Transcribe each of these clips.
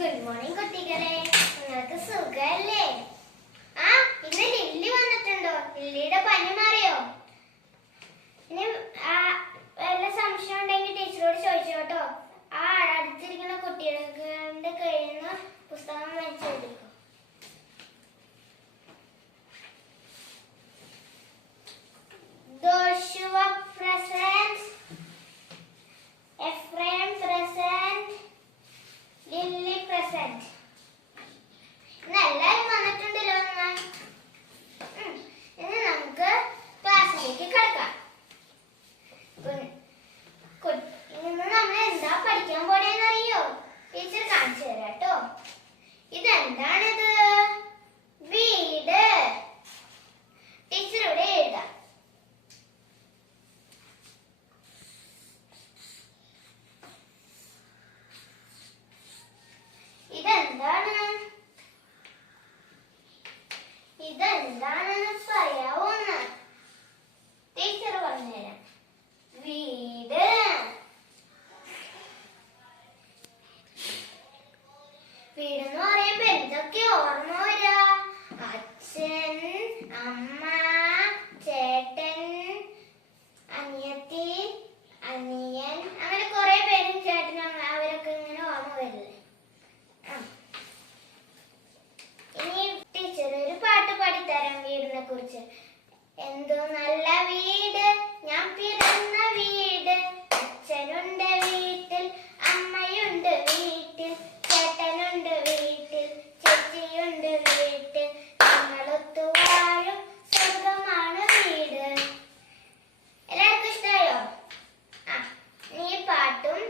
Good morning കുട്ടികളെ, നിങ്ങൾക്ക് സുഖല്ലേ? ഇന്ന് ലില്ലി വന്നിട്ടുണ്ടോ? ലില്ലിയുടെ പനി മാറിയോ? ഇനി വല്ല സംശയം ഉണ്ടെങ്കിൽ ടീച്ചറോട് ചോദിച്ചോട്ടോ. അടുത്തിരിക്കുന്ന കുട്ടികളുടെ കയ്യിൽ നിന്ന് പുസ്തകം വാങ്ങിച്ചെടുക്കും. Joshua present, Ephraim present, Lily present. എല്ലാരും വന്നിട്ടുണ്ടല്ലോ. ഇനി നമുക്ക് ക്ലാസ്സിലേക്ക് കിടക്കാം. ഇന്ന് നമ്മൾ എന്താ പഠിക്കാൻ പോണേന്ന് അറിയോ? ടീച്ചർ കാണിച്ചു തരാം കേട്ടോ. ഇതെന്താണിത്? വീട്. ടീച്ചർ ഇവിടെ എഴുതാം. ഇതെന്താണെന്ന് പറയാവോന്ന് ടീച്ചർ പറഞ്ഞുതരാം. വീട്. വീടെന്ന് പറയുമ്പോ എന്തൊക്കെ ഓർമ്മ വരാ? അച്ഛൻ, അമ്മ, ചേട്ടൻ, അനിയത്തി, അനിയൻ, അങ്ങനെ കുറെ പേരും ചേട്ടനും അവരൊക്കെ ഇങ്ങനെ ഓർമ്മ വരില്ലേ? ഇനി ടീച്ചർ ഒരു പാട്ട് പാടിത്തരാം വീടിനെ കുറിച്ച്. എന്തോ നല്ല വീട്, ഞാൻ പിറന്ന വീട്, അച്ഛനുണ്ട് വീട്ടിൽ, അമ്മയുണ്ട് വീട്ടിൽ, ചേട്ടനുണ്ട് വീട്ടിൽ, ചേച്ചിയുണ്ട് വീട്ടിൽ, ഞങ്ങളൊത്തു വാഴും സ്വർഗമാണ് വീട്. എല്ലാവർക്കും ഇഷ്ടമായോ? ഈ പാട്ടും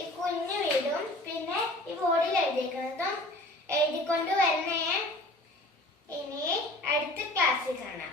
ഈ കുഞ്ഞു വീടും പിന്നെ ഈ ബോർഡിൽ എഴുതിയിരിക്കുന്നതും എഴുതിക്കൊണ്ട് വരണേ. ഇനി അടുത്ത ക്ലാസ്സിൽ കാണാം.